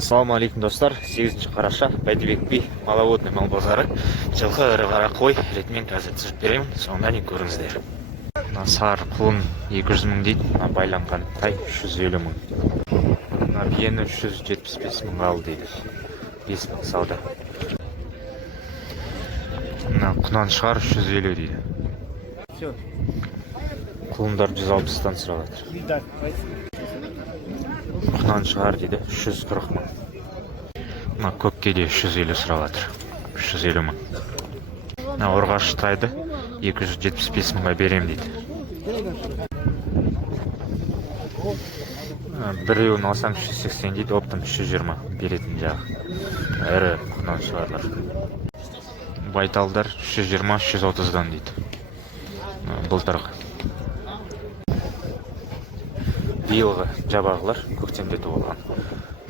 Ассалаумағалейкум достар, 8 қараша Бәйдібек би маловодный мал базары жылқы ірі қара қой ретімен қазір түсіріп беремін, соңынан не көріңіздер. Мына сары құлын 200 мың дейді, мына байланған тай 350 мың. Мына биені 375 мың алды дейді, 5 мың сауда. Мына құнан шығар 350 дейді. Құлындар 160-тан сұрап жатыр. Құнан шығар дейді 340 мың. Мына көкке де 350 сұрап жатыр, 350 мың. Мына ұрғашы тайды 275 мыңға берем дейді. Біреуін алсам 380 дейді, оптым 320 беретін жағы. Әрі құнан шығарлар. Байталдар 320-330-дан дейді. Былтырғы. Биылғы жабағылар көктемде туылған.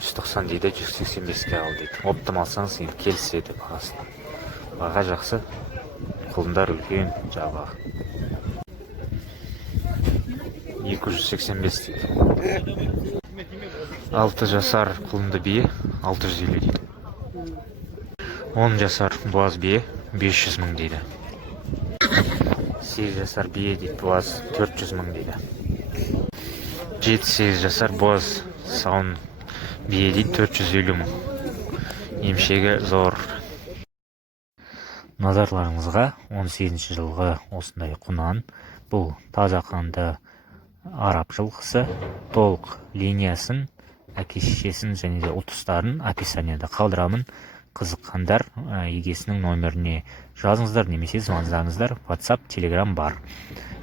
190 дейді, 185-ке ал дейді. Оптым алсаңыз енді келіседі бағасына. Баға жақсы, құлындар үлкен жабағы. 285 дейді. 6 жасар құлынды бие 650 дейді. 10 жасар буаз бие 500 мың дейді. 8 жасар бие дейді, буаз 400 мың дейді. 7-8 жасар боз сауын бие дейді 450 мың. Емшегі зор. Назарларыңызға 18 жылғы осындай құнан. Бұл таза қанды араб жылқысы. Толық линиясын, әке-шешесін және де ұтыстарын описанияда қалдырамын. Қызыққандар егесінің номеріне жазыңыздар немесе звондаңыздар. WhatsApp, Telegram бар.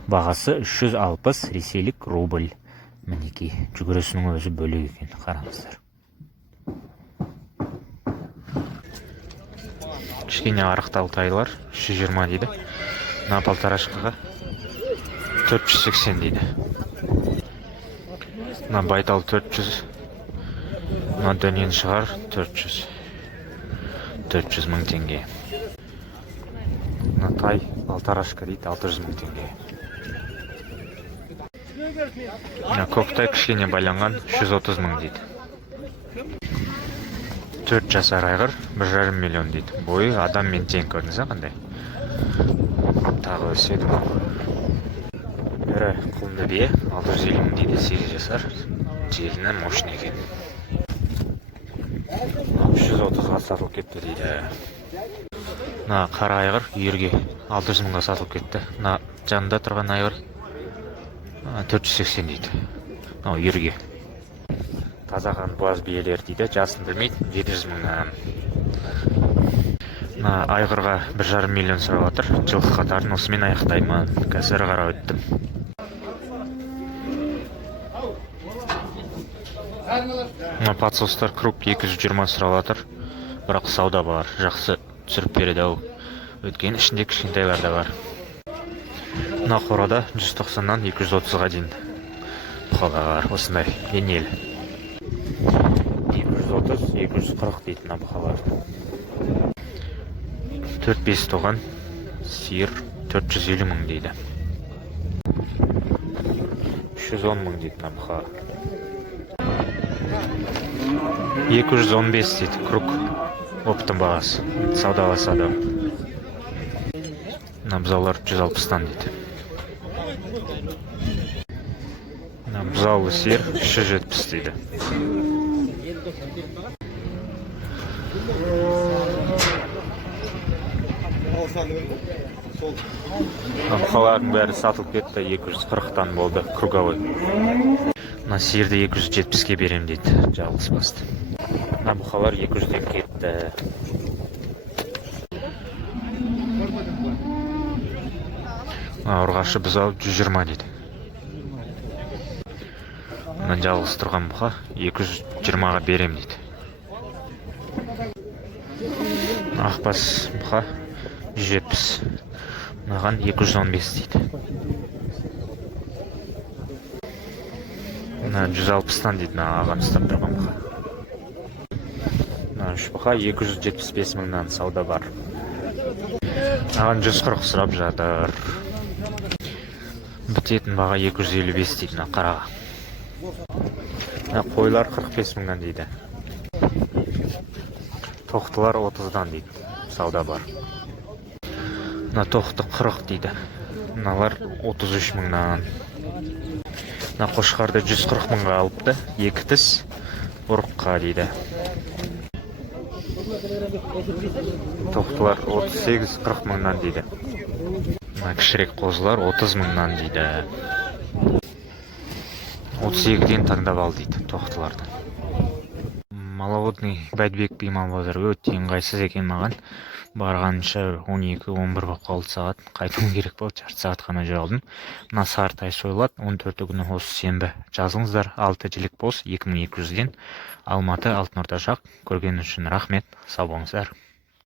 Бағасы 360 ресейлік рубль. Мінеки, жүгірісінің өзі бөлек екен, қараңыздар. Кішкене арықтал тайлар 320 дейді. Мына полторашқаға 480 дейді. Мына байтал 400. Мына дөнен шығар 400. 400 мың теңге. Мына тай полторашқа дейді 600 мың теңге. Көктай кішкене байланған 330 мың дейді. 4 жасар айғыр 1,5 миллион дейді. Бойы адаммен тең, көрдіңіз қандай? Тағы өседі бұл. Бірі құлынды бие 650 мың дейді, 8 жасар. Желіні мощный екен. 330-ға сатылып кетті дейді. Мына қара айғыр үйірге 600 мыңға сатылып кетті. Мына жанында тұрған айғыр 480 дейді. Үйірге. Тазақан буаз биелер дейді, жасын білмейді, 700 мыңнан. Айғырға 1,5 миллион сұрап отыр. Жылқы қатарын осымен аяқтаймын. Қазір қарап өттім. Подсостар круп 220 сұрап отыр. Бірақ сауда бар, жақсы түсіріп береді ау. Өткен ішінде кішкентайлар да бар. Мына қорада 190-нан 230-ға дейін бұқалар осындай денелі. 230-240 дейтін бұқалар. 4-5 тоған сиыр 450 мың дейді. 310 мың дейтін бұқалар. 215 дейді круг оптың бағасы. Саудаласады. Бұзаулар 160-тан дейді. Бұзаулы сиыр 370 дейді. Бұқалардың бәрі сатылып кетті, 240-тан болды круговой. Мына сиырды 270-ке берем дейді, жалғыз басты. Мына бұқалар 200-ден кетті. Ұрғашы бұзау 120 дейді. Мына жалғыз тұрған бұқа 220-ға берем дейді. Ақбас бұқа 170. Мынаған 215 дейді. Мына 160-тан дейді, ағам ұстап тұрған бұқа. Мына үш бұқа 275 мыңнан сауда бар. Аған 140 сұрап жатыр. Бітетін баға 255 дейді, қараға. Қойлар 45 мыңнан дейді. Тоқтылар 30-дан дейді. Сауда бар. Мына тоқты 40 дейді. Мыналар 33 мыңнан. Мына қошқарды 140 мыңға алыпты. 2 тіс ұрыққа дейді. Тоқтылар 38-40 мыңнан дейді. Мына кішірек қозылар 30 мыңнан дейді. 32-ден таңдап ал дейді тоқтыларды. Маловодный Бәдібек би мал базары өте ыңғайсыз екен маған. Барғанша 12-11 болып қалды сағат. Қайтуым керек болды, жарты сағат қана жүрдім. Мына сарытай сойылады 14 күні осы сенбі. Жазылыңыздар, 6 жілік бос 2200-ден. Алматы Алтын Орда жақ. Көргеніңіз үшін рахмет. Сау болыңыздар.